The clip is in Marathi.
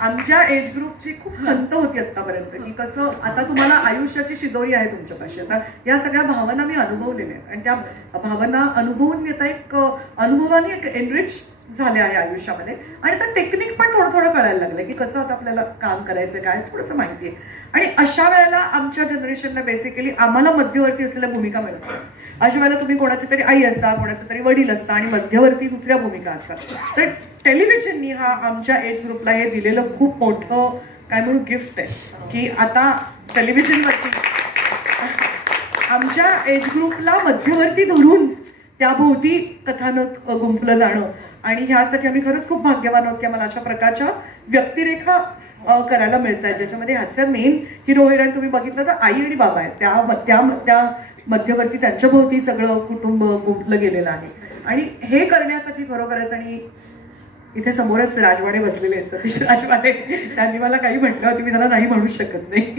आमच्या एज ग्रुपची खूप खंत होती आतापर्यंत की कसं आता तुम्हाला आयुष्याची शिदोरी आहे तुमच्यापाशी आता या सगळ्या भावना मी अनुभवलेल्या आहेत. आणि त्या भावना अनुभवून घेता एक अनुभवाने एक एनरिच झाले आहे आयुष्यामध्ये. आणि आता टेक्निक थोडं कळायला लागलं की कसं आता आपल्याला काम करायचं काय थोडंसं माहिती आहे आणि अशा वेळेला आमच्या जनरेशनला बेसिकली आम्हाला मध्यवर्ती असलेल्या भूमिका मिळतात अशा वेळेला तुम्ही कोणाची तरी आई असता कोणाचे तरी वडील असता आणि मध्यवर्ती दुसऱ्या भूमिका असतात. तर टेलिव्हिजननी हा आमच्या एज ग्रुपला हे दिलेलं खूप मोठं काय म्हणून गिफ्ट आहे. की आता टेलिव्हिजनवरती आमच्या एज ग्रुपला मध्यवर्ती धरून त्याभोवती कथानक गुंफलं जाणं. आणि ह्यासाठी आम्ही खरंच खूप भाग्यवान आहोत की आम्हाला अशा प्रकारच्या व्यक्तिरेखा करायला मिळत आहेत ज्याच्यामध्ये ह्याचा मेन हिरो हिरोईन तुम्ही बघितलं तर आई आणि बाबा आहेत. त्या त्या त्या मध्यवर्ती त्यांच्या भोवती सगळं कुटुंब गुंफलं गेलेलं आहे. आणि हे करण्यासाठी खरोखरच आणि इथे समोरच राजवाडे बसलेले आहेत. सतीश राजवाडे. त्यांनी मला काही म्हटलं होतं मी त्याला नाही म्हणू शकत नाही.